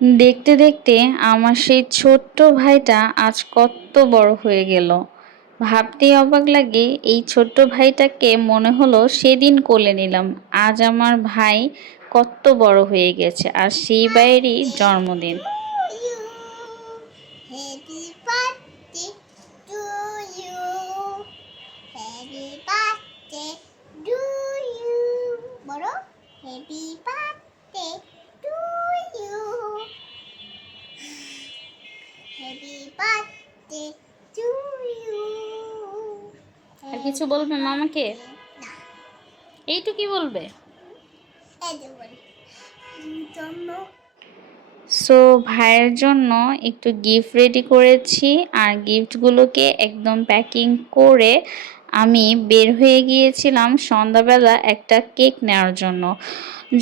দেখতে দেখতে আমার সেই ছোট্ট ভাইটা আজ কত বড় হয়ে গেল। ভাবতেই অবাক লাগে, এই ছোট্ট ভাইটাকে মনে হলো সেদিন কোলে নিলাম। আজ আমার ভাই কত বড় হয়ে গেছে আর সেই ভাইয়েরই জন্মদিন। Happy birthday to you. Happy birthday to you. বলো Happy birthday to you. Happy birthday to you. আর কিছু বলবে মামাকে? না, এইটুকুই বলবে? এই যে বলি জন্য সো ভাইয়ের জন্য একটু গিফট রেডি করেছি আর গিফটগুলোকে একদম প্যাকিং করে আমি বের হয়ে গিয়েছিলাম সন্ধ্যাবেলা একটা কেক নেওয়ার জন্য।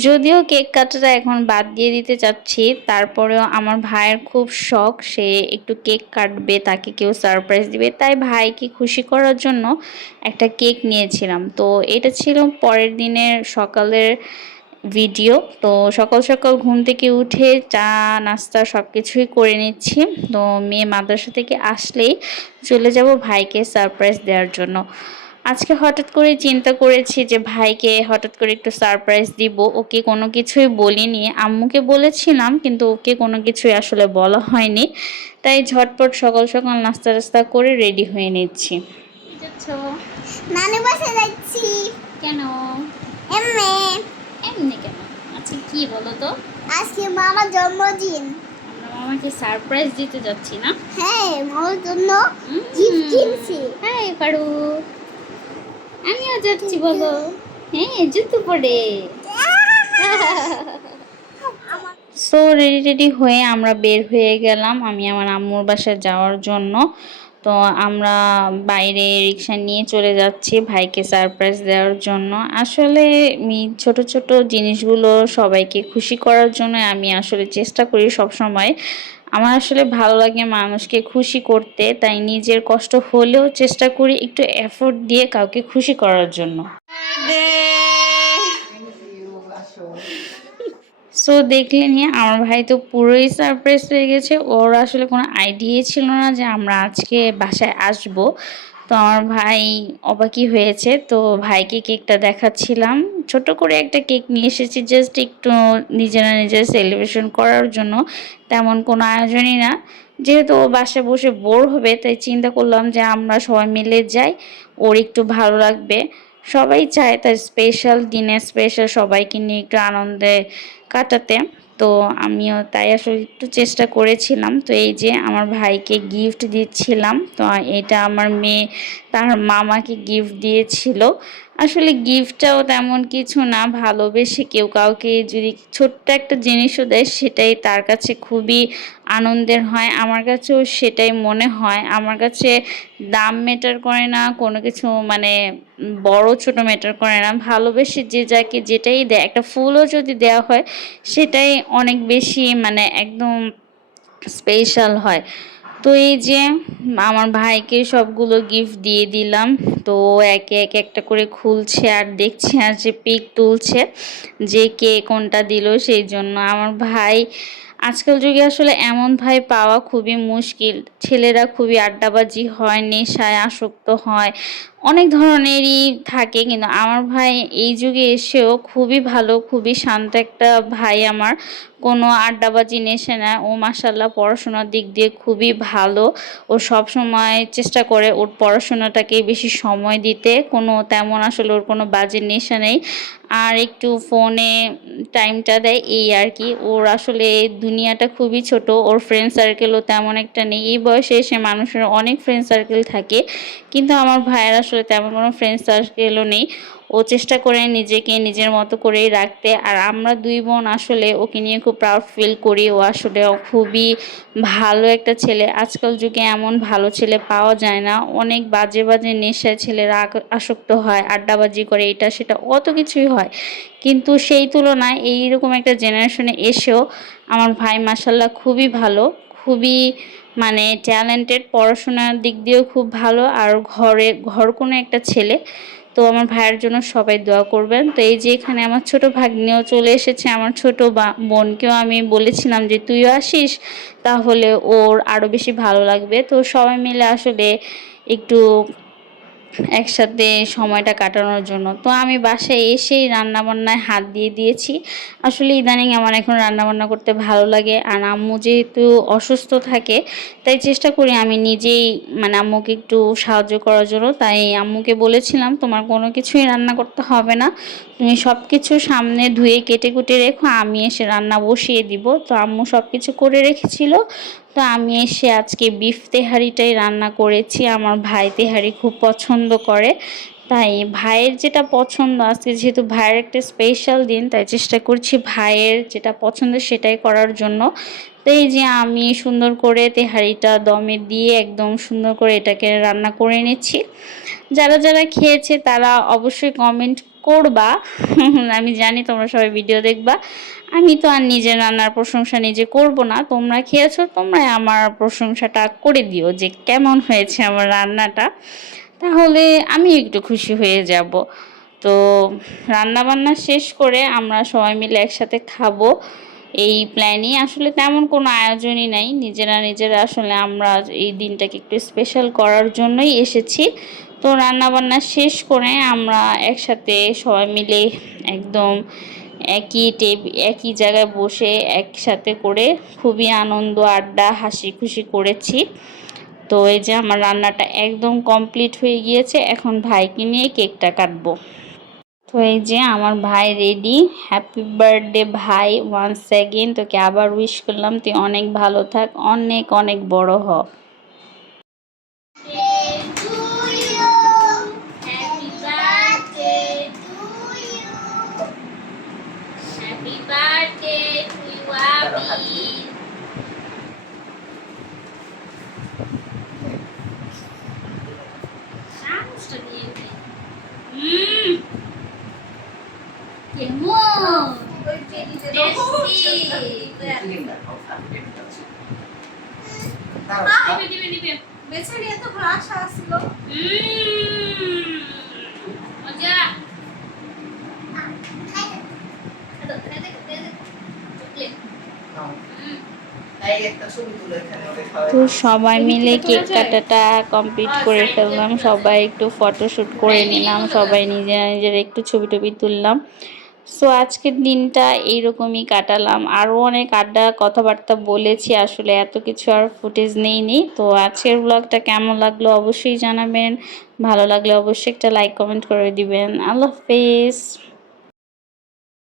যদিও কেক কাটাটা এখন বাদ দিয়ে দিতে চাচ্ছি, তারপরেও আমার ভাইয়ের খুব শখ, সে একটু কেক কাটবে, তাকে কেউ সারপ্রাইজ দিবে, তাই ভাইকে খুশি করার জন্য একটা কেক নিয়েছিলাম। তো এটা ছিল পরের দিনের সকালের ভিডিও। তো সকাল সকাল ঘুম থেকে উঠে চা নাস্তা সব কিছুই করে নিচ্ছি। তো মেয়ে মাদ্রাসা থেকে আসলেই চলে যাব ভাইকে সারপ্রাইজ দেওয়ার জন্য। আজকে হঠাৎ করে চিন্তা করেছি যে ভাইকে হঠাৎ করে একটু সারপ্রাইজ দিব। ওকে কোনো কিছুই বলিনি, আম্মুকে বলেছিলাম কিন্তু ওকে কোনো কিছুই আসলে বলা হয়নি। তাই ঝটপট সকাল সকাল নাস্তা টাস্তা করে রেডি হয়ে নিচ্ছি। যাচ্ছ? নানু বাসা যাচ্ছি। কেন? এমএ এমনি কেন? আচ্ছা কি বলো তো? আজকে মামার জন্মদিন। আমরা মামাকে সারপ্রাইজ দিতে যাচ্ছি না? হ্যাঁ, মামার জন্য গিফট কিনছি। হাই পারু, আমিও যাচ্ছি বলো। হ্যাঁ, জুতো পরে। সো রেডি রেডি হয়ে আমরা বের হয়ে গেলাম আমি আমার আম্মুর বাসায় যাওয়ার জন্য। তো আমরা বাইরে রিক্সা নিয়ে চলে যাচ্ছি ভাইকে সারপ্রাইজ দেওয়ার জন্য। আসলে আমি ছোট ছোট জিনিসগুলো সবাইকে খুশি করার জন্য আমি আসলে চেষ্টা করি সব সময়। আমার আসলে ভালো লাগে মানুষকে খুশি করতে, তাই নিজের কষ্ট হলেও চেষ্টা করি একটু এফোর্ট দিয়ে কাউকে খুশি করার জন্য। সো দেখলেনি আমার ভাই তো পুরোই সারপ্রাইজ হয়ে গেছে। ওর আসলে কোনো আইডিয়াই ছিল না যে আমরা আজকে বাসায় আসব। তো আমার ভাই অবাকই হয়েছে। তো ভাইকে কেকটা দেখাচ্ছিলাম, ছোট করে একটা কেক নিয়ে এসেছি জাস্ট একটু নিজেরা নিজের সেলিব্রেশন করার জন্য, তেমন কোনো আয়োজনই না। যেহেতু ও বাসায় বসে বোর হবে তাই চিন্তা করলাম যে আমরা সবাই মিলে যাই, ওর একটু ভালো লাগবে। সবাই চায় তার স্পেশাল দিনে স্পেশাল সবাইকে নিয়ে একটু আনন্দে কাটাতে। তো আমিও তাই আসলে একটু চেষ্টা করেছিলাম। তো এই যে আমার ভাইকে গিফট দিচ্ছিলাম। তো এটা আমার মেয়ে তার মামাকে গিফট দিয়েছিল। আসলে গিফটটাও তেমন কিছু না, ভালোবেসে কেউ কাউকে যদি ছোট্ট একটা জিনিসও দেয় সেটাই তার কাছে খুবই আনন্দের হয়। আমার কাছেও সেটাই মনে হয়। আমার কাছে দাম ম্যাটার করে না, কোনো কিছু মানে বড় ছোট ম্যাটার করে না। ভালোবেসে যে যাকে যেটাই দেয়, একটা ফুলও যদি দেওয়া হয় সেটাই অনেক বেশি মানে একদম স্পেশাল হয়। তো এই যে আমার ভাইকে সবগুলো গিফট দিয়ে দিলাম। তো ও একে একে একটা করে খুলছে আর দেখছে আর যে পিক তুলছে যে কে কোনটা দিল। সেই জন্য আমার ভাই, আজকাল যুগে আসলে এমন ভাই পাওয়া খুবই মুশকিল। ছেলেরা খুবই আড্ডাবাজি হয়, নেশায় আসক্ত হয়, অনেক ধরনেরই থাকে, কিন্তু আমার ভাই এই যুগে এসেও খুবই ভালো, খুবই শান্ত একটা ভাই আমার। কোনো আড্ডাবাজি নেশে না। ও মাশাল্লাহ পড়াশোনার দিক দিয়ে খুবই ভালো। ও সব সময় চেষ্টা করে ওর পড়াশোনাটাকে বেশি সময় দিতে। কোনো তেমন আসলে ওর কোনো বাজে নেশা নেই। আর একটু ফোনে টাইমটা দেয় এই আর কি। ওর আসলে দুনিয়াটা খুবই ছোট, ওর ফ্রেন্ড সার্কেলও তেমন একটা নেই। এই বয়সে এসে মানুষের অনেক ফ্রেন্ড সার্কেল থাকে, কিন্তু আমার ভাইয়ের আসলে তেমন কোনো ফ্রেন্ড সার্কেলও নেই। ও চেষ্টা করে নিজেকে নিজের মতো করেই রাখতে। আর আমরা দুই বোন আসলে ওকে নিয়ে খুব প্রাউড ফিল করি। ও আসলে খুবই ভালো একটা ছেলে। আজকাল যুগে এমন ভালো ছেলে পাওয়া যায় না। অনেক বাজে বাজে নেশায় ছেলেরা আসক্ত হয়, আড্ডাবাজি করে, এটা সেটা কত কিছুই হয়, কিন্তু সেই তুলনায় এইরকম একটা জেনারেশনে এসেও আমার ভাই মাসাল্লাহ খুবই ভালো, খুবই মানে ট্যালেন্টেড, পড়াশোনার দিক দিয়েও খুব ভালো, আর ঘরে ঘর কোনো একটা ছেলে। তো আমার ভাইয়ের জন্য সবাই দোয়া করবেন। তো এই যে এখানে আমার ছোট ভাগ্নেও চলে এসেছে, আমার ছোট বোনকেও আমি বলেছিলাম যে তুইও আসিস, তাহলে ওর আরও বেশি ভালো লাগবে। তো সবাই মিলে আসলে একটু একসাথে সময়টা কাটানোর জন্য। তো আমি বাসায় এসেই রান্নাবান্নায় হাত দিয়ে দিয়েছি। আসলে ইদানিং আমার এখন রান্নাবান্না করতে ভালো লাগে, আর আম্মু যেহেতু অসুস্থ থাকে তাই চেষ্টা করি আমি নিজেই মানে আম্মুকে একটু সাহায্য করার জন্য। তাই আম্মুকে বলেছিলাম তোমার কোনো কিছুই রান্না করতে হবে না, তুমি সব কিছু সামনে ধুয়ে কেটে কুটে রেখো, আমি এসে রান্না বসিয়ে দিব। তো আম্মু সব কিছু করে রেখেছিল। তো আমি এসে আজকে বিফ তেহারিটাই রান্না করেছি। আমার ভাই তেহারি খুব পছন্দ করে, তাই ভাইয়ের যেটা পছন্দ, আজকে যেহেতু ভাইয়ের একটা স্পেশাল দিন তাই চেষ্টা করছি ভাইয়ের যেটা পছন্দ সেটাই করার জন্য। তো এই যে আমি সুন্দর করে তেহারিটা দমে দিয়ে একদম সুন্দর করে এটাকে রান্না করে নিচ্ছি। যারা যারা খেয়েছে তারা অবশ্যই কমেন্ট করবা। আমি জানি তোমরা সবাই ভিডিও দেখবা। আমি তো আর নিজের রান্নার প্রশংসা নিজে করব না, তোমরা খেয়েছো তোমরাই আমার প্রশংসাটা করে দিও যে কেমন হয়েছে আমার রান্নাটা, তাহলে আমি একটু খুশি হয়ে যাব। তো রান্না বান্না শেষ করে আমরা সবাই মিলে একসাথে খাবো এই প্ল্যানই। আসলে তেমন কোনো আয়োজনই নাই, নিজেরা নিজেরা আসলে আমরা এই দিনটাকে একটু স্পেশাল করার জন্যই এসেছি। তো রান্না বান্না শেষ করে আমরা একসাথে সবাই মিলে একদম একই জায়গায় বসে একসাথে করে খুবই আনন্দ আড্ডা হাসি খুশি করেছি। তো এই যে আমার রান্নাটা একদম কমপ্লিট হয়ে গিয়েছে, এখন ভাইকে নিয়ে কেকটা কাটবো। তো এই যে আমার ভাই রেডি। হ্যাপি বার্থডে ভাই, ওয়ান্স অ্যাগেন তোকে আবার উইশ করলাম, তুই অনেক ভালো থাক, অনেক অনেক বড় হ। তো সবাই মিলে কেক কাটাটা কমপ্লিট করে ফেললাম, সবাই একটু ফটোশ্যুট করে নিলাম, সবাই নিজেরা নিজেরা একটু ছবি টবি তুললাম। সো আজকের দিনটা এইরকমই কাটালাম। আরও অনেক আড্ডা কথাবার্তা বলেছি, আসলে এত কিছু আর ফুটেজ নেই। তো আজকের ব্লগটা কেমন লাগলো অবশ্যই জানাবেন, ভালো লাগলে অবশ্যই একটা লাইক কমেন্ট করে দিবেন। আল্লাহ হাফেজ।